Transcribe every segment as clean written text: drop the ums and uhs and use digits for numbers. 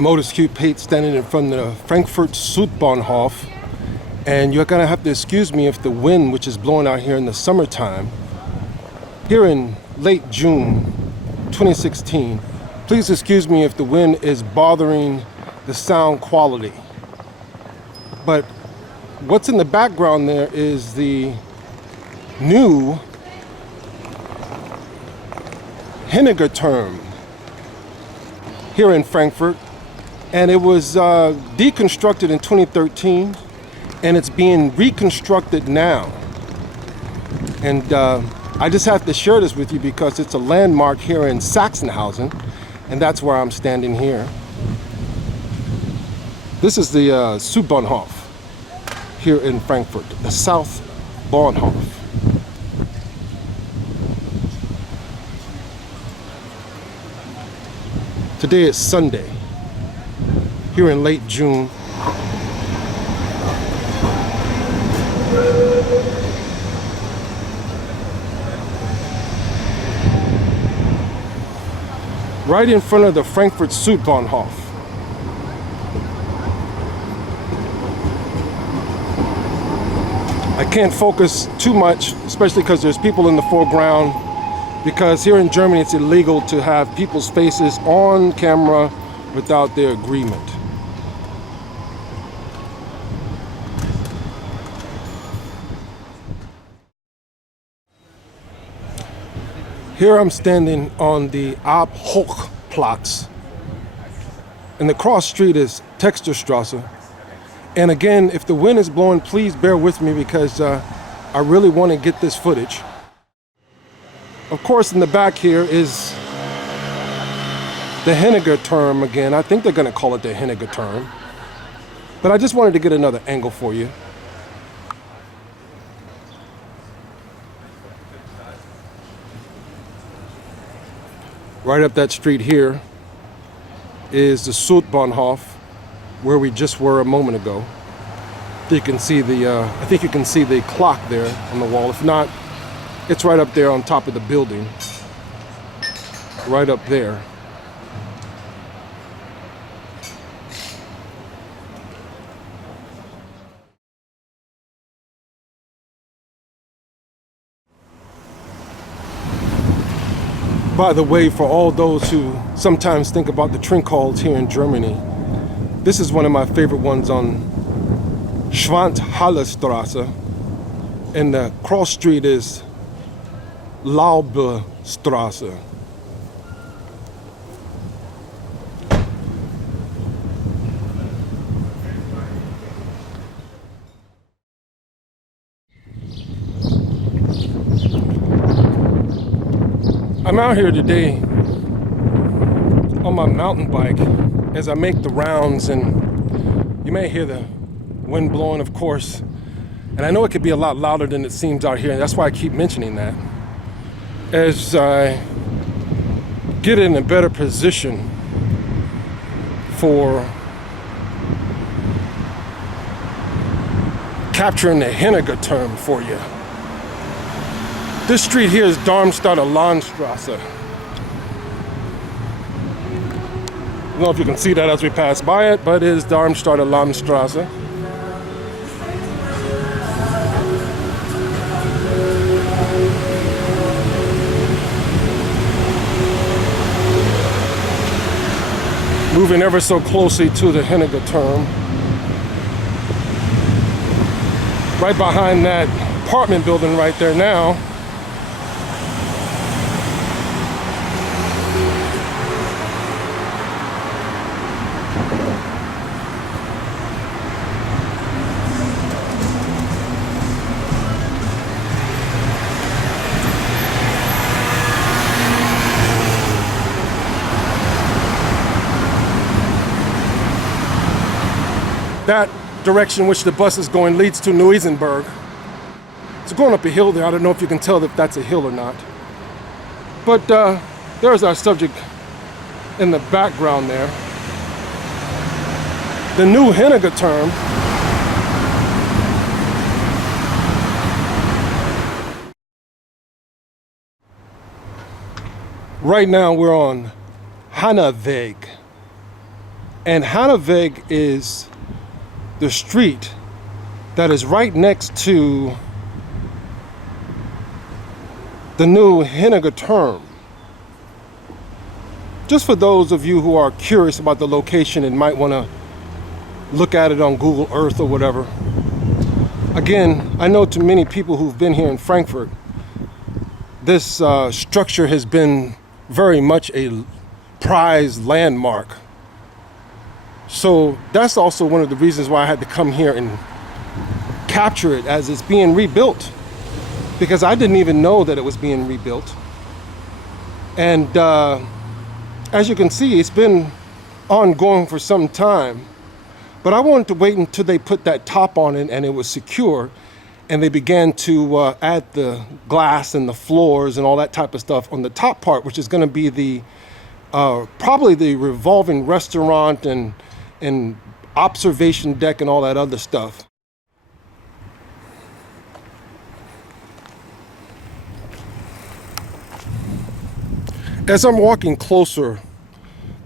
I'm Otis Q. Pate standing in front of the Frankfurt Südbahnhof, and you're gonna have to excuse me if the wind, which is blowing out here in the summertime, here in late June 2016, please excuse me if the wind is bothering the sound quality. But what's in the background there is the new Henninger Turm here in Frankfurt, and it was deconstructed in 2013, and it's being reconstructed now. And I just have to share this with you because it's a landmark here in Sachsenhausen, and that's where I'm standing here. This is the Südbahnhof here in Frankfurt, the South Bahnhof. Today is Sunday, here in late June. Right in front of the Frankfurt Südbahnhof. I can't focus too much, especially because there's people in the foreground, because here in Germany it's illegal to have people's faces on camera without their agreement. Here I'm standing on the Abhochplatz, and the cross street is Texterstrasse. And again, if the wind is blowing, please bear with me because I really want to get this footage. Of course, in the back here is the Henninger Turm again. I think they're going to call it the Henninger Turm. But I just wanted to get another angle for you. Right up that street here is the Südbahnhof, where we just were a moment ago. You can see the, I think you can see the clock there on the wall. If not, it's right up there on top of the building, right up there. By the way, for all those who sometimes think about the Trinkhalls here in Germany, this is one of my favorite ones on Schwanthallerstrasse, and the cross street is Laubestrasse. I'm out here today on my mountain bike as I make the rounds, and you may hear the wind blowing, of course, and I know it could be a lot louder than it seems out here, and that's why I keep mentioning that. As I get in a better position for capturing the Henninger Turm for you. This street here is Darmstadter Landstrasse. I don't know if you can see that as we pass by it, but it is Darmstadter Landstrasse. Moving ever so closely to the Henninger Turm. Right behind that apartment building right there now that direction which the bus is going leads to Neu-Isenburg. It's going up a hill there. I don't know if you can tell if that's a hill or not. But there's our subject in the background there. The new Henninger Turm. Right now we're on Hannaweg. And Haneweg is the street that is right next to the new Henninger Turm. Just for those of you who are curious about the location and might want to look at it on Google Earth or whatever. Again, I know to many people who've been here in Frankfurt, this structure has been very much a prized landmark. So that's also one of the reasons why I had to come here and capture it as it's being rebuilt, because I didn't even know that it was being rebuilt. And as you can see, it's been ongoing for some time, but I wanted to wait until they put that top on it and it was secure, and they began to add the glass and the floors and all that type of stuff on the top part, which is going to be the probably the revolving restaurant and observation deck and all that other stuff. As I'm walking closer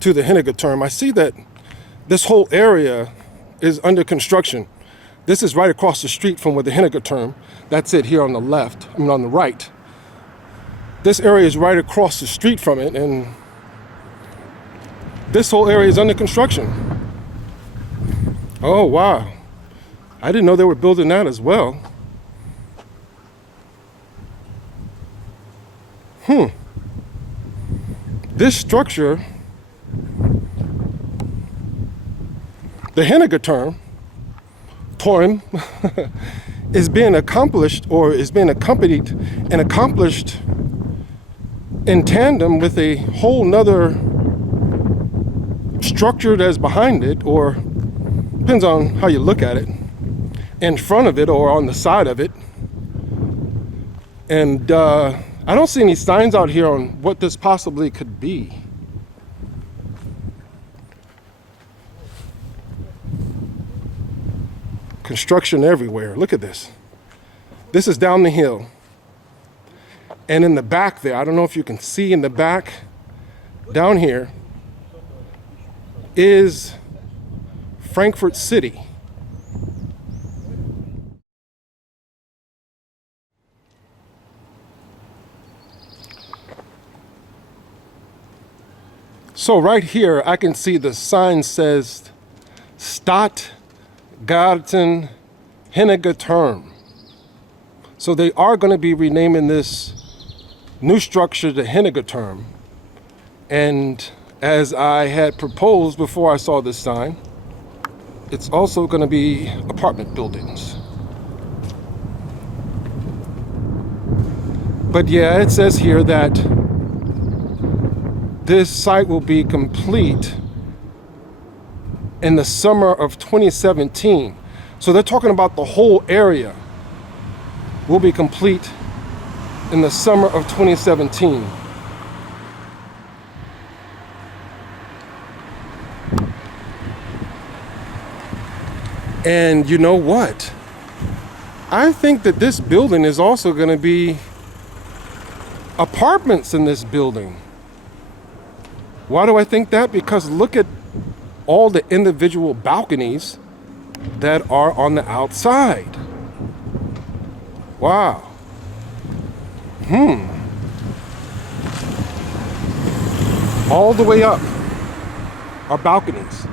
to the Henninger Turm, I see that this whole area is under construction. This is right across the street from where the Henninger Turm, that's it here on the left, I mean on the right. This area is right across the street from it, and this whole area is under construction. Oh, wow. I didn't know they were building that as well. This structure, the Henninger Turm, is being accomplished, or is being accompanied and accomplished in tandem with a whole nother structure that's behind it, or depends on how you look at it, in front of it or on the side of it. And I don't see any signs out here on what this possibly could be. Construction everywhere. Look at this. This is down the hill. And in the back there, I don't know if you can see in the back, down here, is Frankfurt City. So right here, I can see the sign says Stadtgarten Henninger Turm. So they are going to be renaming this new structure the Henninger Turm. And as I had proposed before I saw this sign, it's also going to be apartment buildings. But yeah, it says here that this site will be complete in the summer of 2017. So they're talking about the whole area will be complete in the summer of 2017. And you know what? I think that this building is also going to be apartments in this building. Why do I think that? Because look at all the individual balconies that are on the outside. Wow. All the way up are balconies.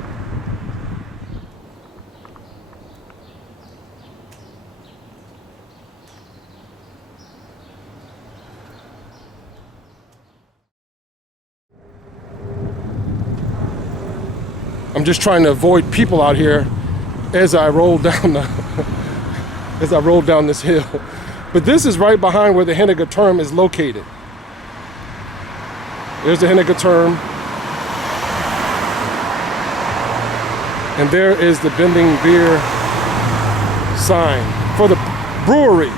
I'm just trying to avoid people out here as I roll down this hill. But this is right behind where the Henninger Turm is located. There's the Henninger Turm. And there is the Binding Beer sign for the brewery.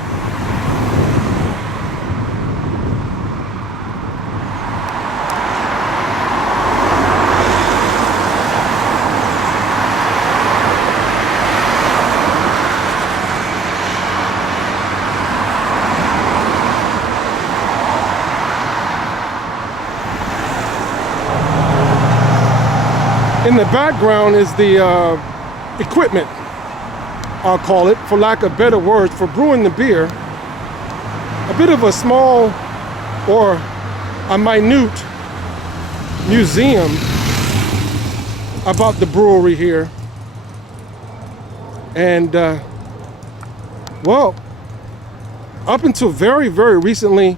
In the background is the equipment, I'll call it, for lack of better words, for brewing the beer. A bit of a small or a minute museum about the brewery here. And well, up until very, very recently,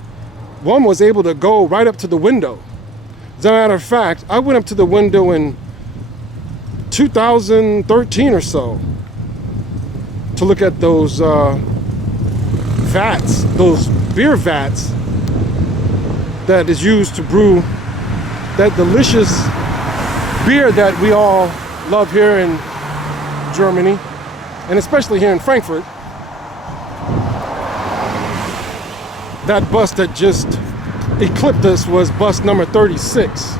one was able to go right up to the window. As a matter of fact, I went up to the window in 2013 or so to look at those vats, those beer vats that is used to brew that delicious beer that we all love here in Germany, and especially here in Frankfurt. That bus that just eclipsed us was bus number 36.